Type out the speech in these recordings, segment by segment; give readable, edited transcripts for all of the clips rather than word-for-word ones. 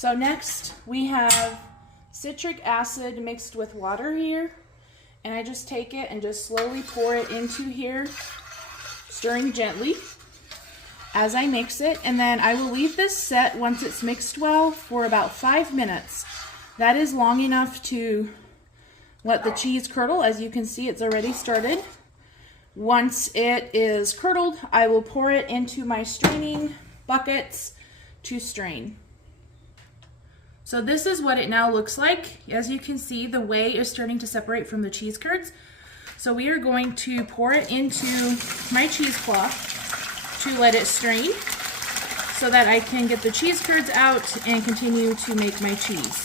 So next we have citric acid mixed with water here. And I just take it and just slowly pour it into here, stirring gently as I mix it. And then I will leave this set once it's mixed well for about 5 minutes. That is long enough to let the cheese curdle. As you can see, it's already started. Once it is curdled, I will pour it into my straining buckets to strain. So this is what it now looks like. As you can see, the whey is starting to separate from the cheese curds. So we are going to pour it into my cheesecloth to let it strain so that I can get the cheese curds out and continue to make my cheese.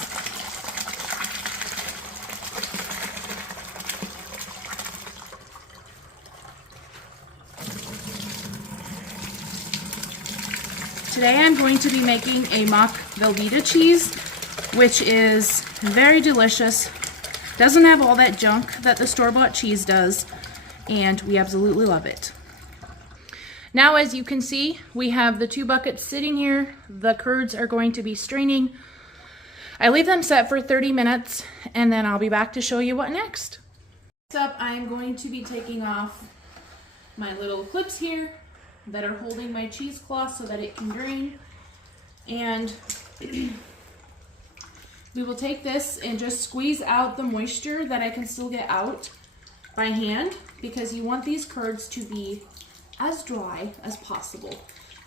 Today I'm going to be making a mock Velveeta cheese, which is very delicious. Doesn't have all that junk that the store-bought cheese does, and we absolutely love it. Now, as you can see, we have the 2 buckets sitting here. The curds are going to be straining. I leave them set for 30 minutes, and then I'll be back to show you what next. Next up, I'm going to be taking off my little clips here that are holding my cheesecloth so that it can drain. And we will take this and just squeeze out the moisture that I can still get out by hand, because you want these curds to be as dry as possible.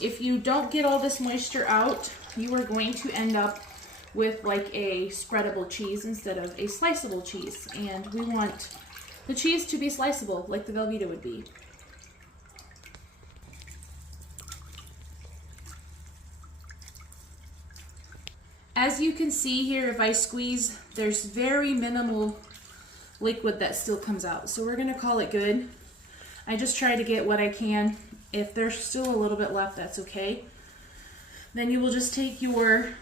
If you don't get all this moisture out, you are going to end up with like a spreadable cheese instead of a sliceable cheese. And we want the cheese to be sliceable like the Velveeta would be. As you can see here, if I squeeze, there's very minimal liquid that still comes out. So we're gonna call it good. I just try to get what I can. If there's still a little bit left, that's okay. Then you will just take your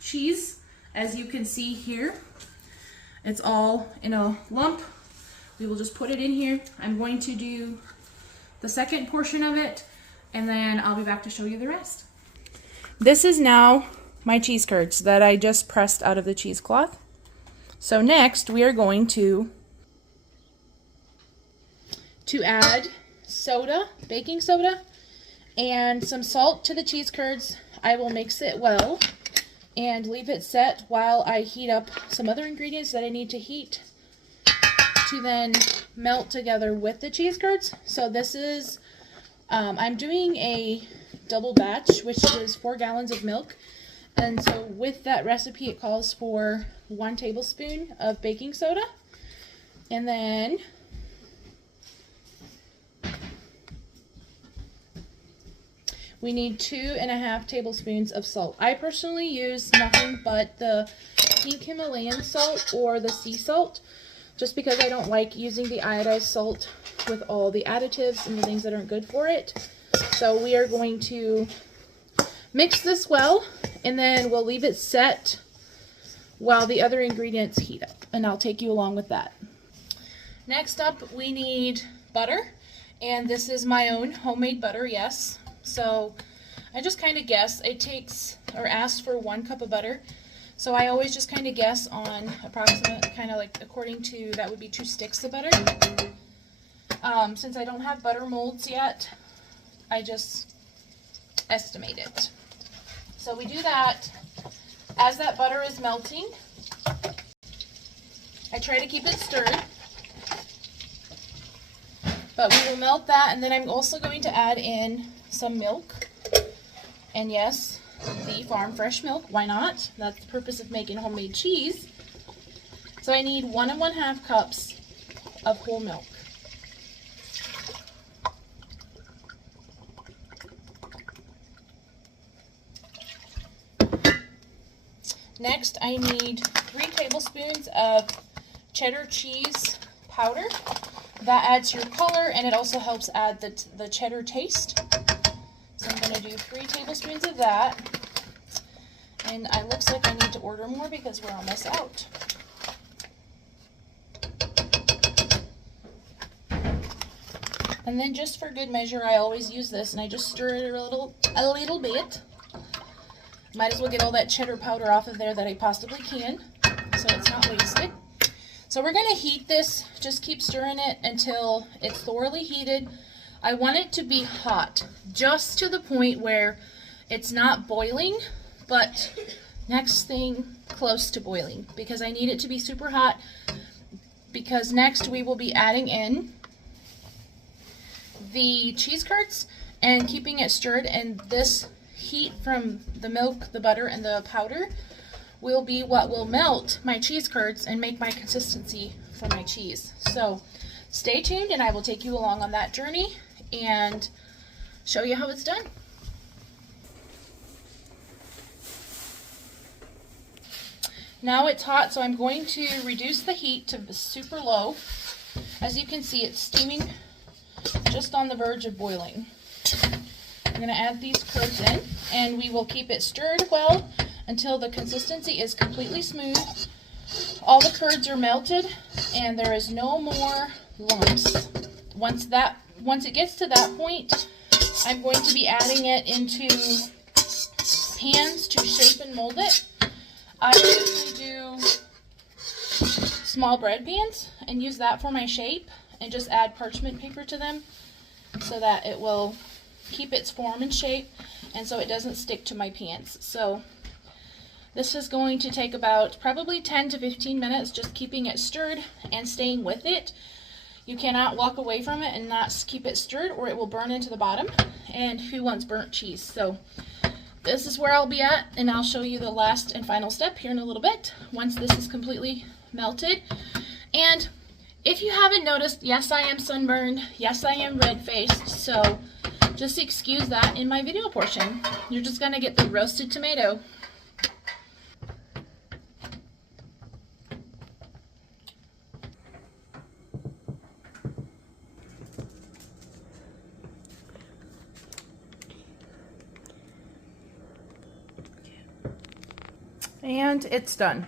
cheese, as you can see here. It's all in a lump. We will just put it in here. I'm going to do the second portion of it, and then I'll be back to show you the rest. This is now my cheese curds that I just pressed out of the cheesecloth. So next we are going to add soda, baking soda, and some salt to the cheese curds. I will mix it well and leave it set while I heat up some other ingredients that I need to heat to then melt together with the cheese curds. So this is, I'm doing a double batch, which is 4 gallons of milk. And so with that recipe, it calls for 1 tablespoon of baking soda. And then we need 2.5 tablespoons of salt. I personally use nothing but the pink Himalayan salt or the sea salt, just because I don't like using the iodized salt with all the additives and the things that aren't good for it. So we are going to mix this well, and then we'll leave it set while the other ingredients heat up, and I'll take you along with that. Next up, we need butter, and this is my own homemade butter, yes. So I just kind of guess. It takes, or asks for 1 cup of butter. So I always just kind of guess on approximate, kind of like according to, that would be 2 sticks of butter. Since I don't have butter molds yet, I just estimate it. So we do that. As that butter is melting, I try to keep it stirred. But we will melt that, and then I'm also going to add in some milk. And yes, the farm fresh milk, why not? That's the purpose of making homemade cheese. So I need 1 1/2 cups of whole milk. Next, I need 3 tablespoons of cheddar cheese powder. That adds your color, and it also helps add the cheddar taste. So I'm going to do 3 tablespoons of that. And it looks like I need to order more because we're almost out. And then just for good measure, I always use this, and I just stir it a little bit. Might as well get all that cheddar powder off of there that I possibly can, so it's not wasted. So we're going to heat this, just keep stirring it until it's thoroughly heated. I want it to be hot, just to the point where it's not boiling, but next thing, close to boiling, because I need it to be super hot, because next we will be adding in the cheese curds and keeping it stirred, and this heat from the milk, the butter, and the powder will be what will melt my cheese curds and make my consistency for my cheese. So stay tuned and I will take you along on that journey and show you how it's done. Now it's hot, so I'm going to reduce the heat to super low. As you can see, it's steaming just on the verge of boiling. I'm going to add these curds in, and we will keep it stirred well until the consistency is completely smooth. All the curds are melted, and there is no more lumps. Once it gets to that point, I'm going to be adding it into pans to shape and mold it. I usually do small bread pans and use that for my shape, and just add parchment paper to them so that it will keep its form and shape, and so it doesn't stick to my pans. So this is going to take about probably 10 to 15 minutes, just keeping it stirred and staying with it. You cannot walk away from it and not keep it stirred, or it will burn into the bottom, and who wants burnt cheese? So this is where I'll be at, and I'll show you the last and final step here in a little bit once this is completely melted. And if you haven't noticed, yes, I am sunburned, yes, I am red-faced, so just excuse that in my video portion. You're just gonna get the roasted tomato. And it's done.